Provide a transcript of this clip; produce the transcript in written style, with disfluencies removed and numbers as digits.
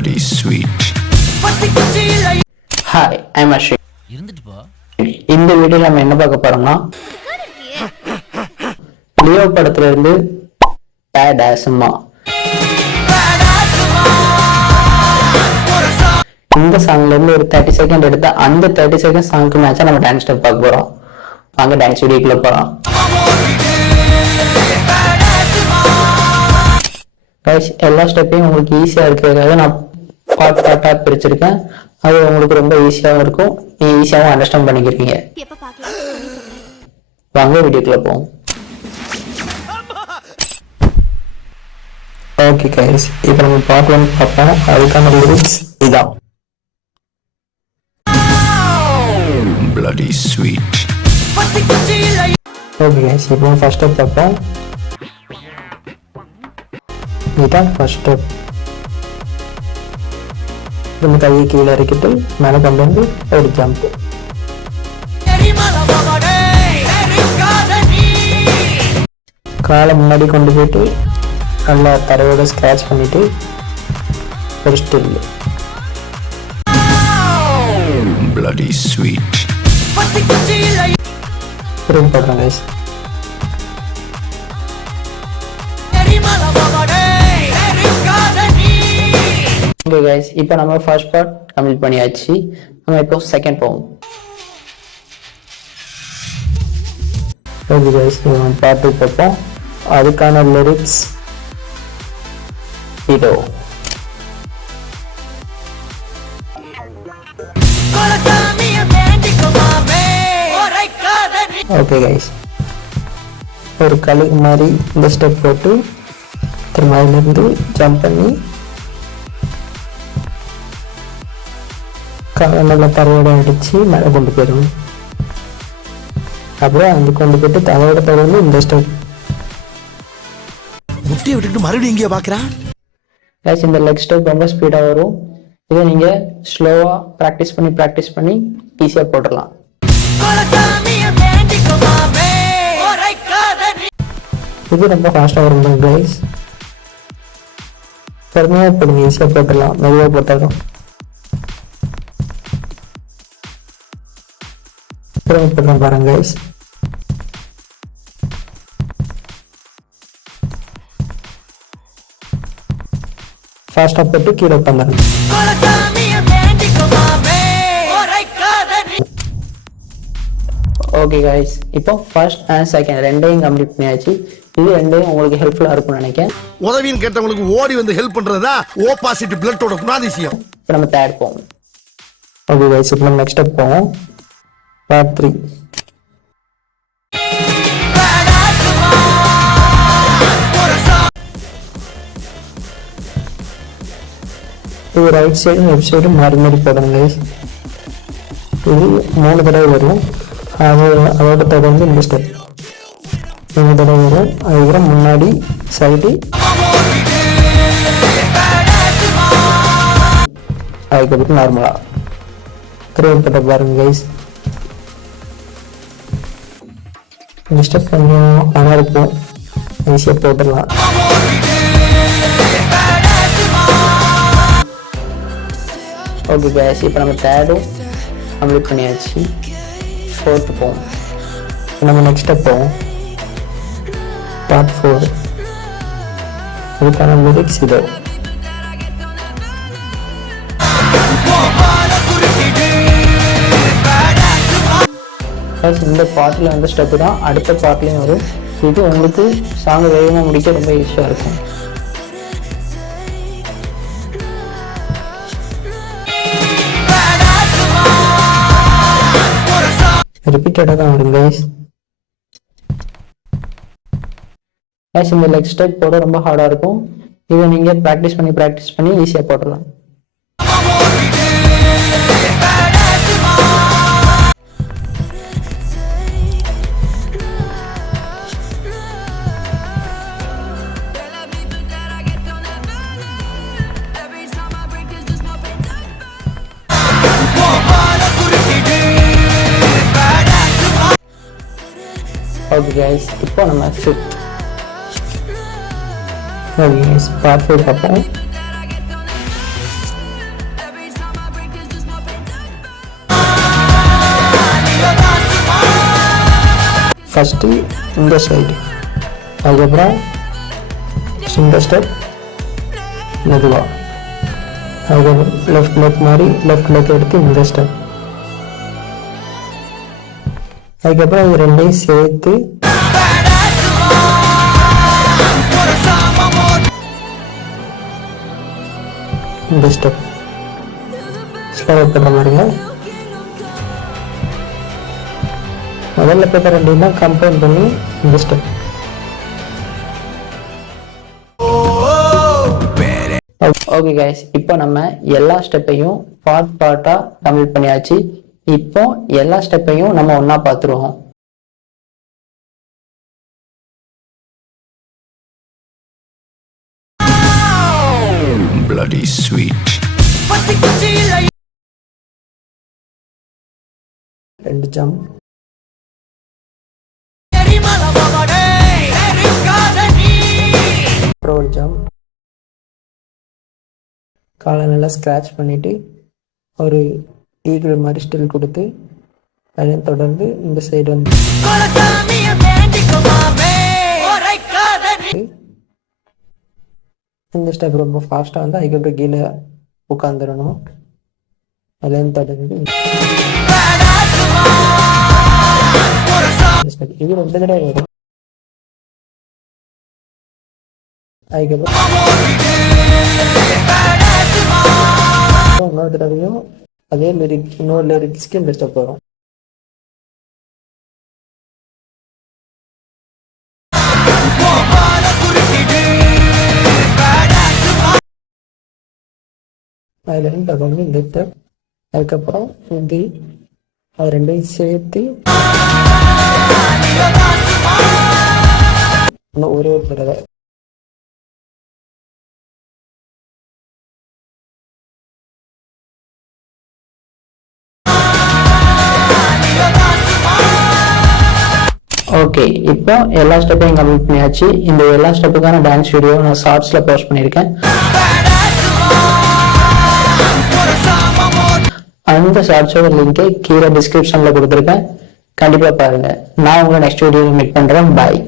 bloody sweet. Hi, I'm Ashwin. இருந்துட்டு போ. இந்த வீடியோல நம்ம என்ன பார்க்க போறோம்னா லியோ படத்துல இருந்து பேட் ஆஸ்மா இந்த சாங்ல இருந்து ஒரு 30 செகண்ட் எடுத்து அந்த 30 செகண்ட் சாங்க்கு மேட்சா நம்ம டான்ஸ் ஸ்டெப் பார்க்க போறோம். வாங்க டான்ஸ் வீடியோக்குள்ள போறோம். गाइस எல்லா ஸ்டெப்பையும் உங்களுக்கு ஈஸியா இருக்கிறதுக்காக நான் பார்ட்டா பிரிச்சிருக்கேன். அது உங்களுக்கு ரொம்ப ஈஸியாவும் இருக்கும். நீங்க ஈஸியாவும் அண்டர்ஸ்டாண்ட் பண்ணிக்கிறீங்க. வாங்க வீடியோக்குள்ள போவோம். ஓகே गाइस, இப்போ நம்ம பார்ட் 1 பார்ப்போம். அதுக்கான லிரிக்ஸ் இதான். Bloody sweet. ஓகே गाइस, இப்போ ஃபர்ஸ்ட் ஸ்டெப் பார்ப்போம். இதான் ஃபர்ஸ்ட் ஸ்டெப். நம்ம கையை கீழே இறக்கிட்டு மேலே கொண்டு வந்து ஒரு ஜம்ப். காலை முன்னாடி கொண்டு போயிட்டு நல்லா தரையோட ஸ்க்ராட்ச் பண்ணிட்டு ஒரு ஸ்டில். Bloody sweet. திரும்ப போடுறோம் கைஸ். ஓகே கைஸ், இப்போ நம்ம ஃபர்ஸ்ட் பார்ட் கம்ப்ளீட் பண்ணியாச்சு. நம்ம இப்போ செகண்ட் போவோம். ஓகே கைஸ், நம்ம பார்ட் 2 பார்ப்போம். அதுக்கான லிரிக்ஸ் இதோ. ஓகே கைஸ், ஒரு கழுகு மாதிரி இந்த ஸ்டெப் போட்டு திரும்ப அதிலிருந்து ஜம்ப் பண்ணி நல்லா தரையோட அடிச்சு மேலே கொண்டு போயிடும். அப்புறம் அங்கே கொண்டு போயிட்டு தலையோட தொடர்ந்து இந்த ஸ்டெப். முட்டியை விட்டுட்டு மறுபடியும் இங்கே பார்க்குறேன். இந்த லெக் ஸ்டெப் ரொம்ப ஸ்பீடாக வரும். இதை நீங்கள் ஸ்லோவாக ப்ராக்டிஸ் பண்ணி ஈஸியாக போட்டுடலாம். இது ரொம்ப ஃபாஸ்ட்டாக வரும் கைஸ். பொறுமையாக போடுங்க, ஈஸியாக போட்டுடலாம். மெதுவாக போட்டாலும் போடுறோம் பாருங்க கைஸ். ஃபாஸ்ட்டாக போட்டு கீழே உட்காந்துருங்க. ஓகே கைஸ், இப்போ ஃபர்ஸ்ட் அண்ட் செகண்ட் ரெண்டையும் கம்ப்ளீட் பண்ணியாச்சு. இது ரெண்டையும் உங்களுக்கு ஹெல்ப்ஃபுல்லாக இருக்கும்னு நினைக்கிறேன். உதவின்னு கேட்டவங்களுக்கு ஓடி வந்து ஹெல்ப் பண்றதா ஓ பாசிட்டிவ் பிளட்டோட குணாதிசயம். இப்போ நம்ம தேர்ட் போவோம். ஓகே கைஸ், இப்போ நம்ம நெக்ஸ்ட் ஸ்டெப் போவோம். பார்ட் 3. இது ரைட் சைடும் லெஃப்ட் சைடும் மாறி மாறி போடுங்க கைஸ். இது 3 தடவை வரும். அதோட தொடர்ந்து இந்த ஸ்டெப் 3 தடவை வரும். அதுக்கப்புறம் முன்னாடி சைடு, அதுக்கப்புறம் நார்மலா திருவப்பட்ட பாருங்க கைஸ். இந்த ஸ்டெப் கொஞ்சம் நல்லா இருக்கும், ஈஸியாக போட்டுடலாம். ஓகே கைஸ், இப்போ நம்ம தேர்டும் கம்ப்ளீட் பண்ணியாச்சு. ஃபோர்த்து போவோம். நம்ம நெக்ஸ்ட் ஸ்டெப் போவோம். பார்ட் 4. அதுக்கான லிரிக்ஸ் இதோ. இந்த பாட்டில் வந்து ஸ்டெப்பு தான் அடுத்த பாட்லேயும் வரும். இது உங்களுக்கு சாங் வேகமாக முடிக்க ரொம்ப ஈஸியாக இருக்கும். ரிப்பீட்டடாக தான் வரும் கைஸ். இந்த லெக் ஸ்டெப் போட ரொம்ப ஹார்டாக இருக்கும். இதை நீங்கள் ப்ராக்டிஸ் பண்ணி ஈஸியாக போடலாம். ஓகே கைஸ், இப்போ நம்ம ஃபிஃப்த். ஓகே கைஸ், பார்ட் 5 பார்ப்போம். ஃபஸ்ட்டு இந்த சைடு, அதுக்கப்புறம் இந்த ஸ்டெப் மெதுவாக, அதுக்கப்புறம் லெஃப்ட் லெக் மாதிரி லெஃப்ட் லெக் எடுத்து இந்த ஸ்டெப், அதுக்கப்புறம் இது ரெண்டையும் சேர்த்து இந்த ஸ்டெப் ஸ்லோவாக பண்ணுற மாதிரிங்க. முதல்ல போட்ட ரெண்டையும் தான் கம்பைன் பண்ணி இந்த ஸ்டெப். ஓகே கைஸ், இப்போ நம்ம எல்லா ஸ்டெப்பையும் பார்ட்டாக கம்ப்ளீட் பண்ணியாச்சு. இப்போ எல்லா ஸ்டெப்பையும் நம்ம ஒன்றா பார்த்துருவோம். Bloody sweet. 2 ஜம்ப், அப்புறம் ஒரு ஜம்ப், காலை நல்லா ஸ்க்ராட்ச் பண்ணிவிட்டு ஒரு ஈகிள் மாதிரி ஸ்டில் கொடுத்து அதையும் தொடர்ந்து இந்த சைடு வந்து இந்த ஸ்டெப் ரொம்ப ஃபாஸ்ட்டாக வந்து அதுக்கப்புறம் கீழே உட்காந்துடணும். அதையும் தொடர்ந்து இது 2 தடவை வரும். அதுக்கப்புறம் இன்னொரு தடவையும் அதே இன்னொரு லிரிக்ஸ்க்கு இந்த ஸ்டெப் வரும். அதுலேருந்து தொடர்ந்து இந்த ஸ்டெப், அதுக்கப்புறம் இது அது ரெண்டையும் சேர்த்து இன்னும் ஒரே ஒரு தடவை. ஓகே, இப்போ எல்லா ஸ்டெப்பையும் கம்ப்ளீட் பண்ணியாச்சு. இந்த எல்லா ஸ்டெப்புக்கான டான்ஸ் வீடியோ நான் ஷார்ட்ஸில் போஸ்ட் பண்ணியிருக்கேன். அந்த ஷார்ட்ஸோட லிங்கை கீழே டிஸ்கிரிப்ஷனில் கொடுத்துருக்கேன். கண்டிப்பாக பாருங்கள். நான் உங்களை நெக்ஸ்ட் வீடியோவில் மீட் பண்ணுறேன். பாய்.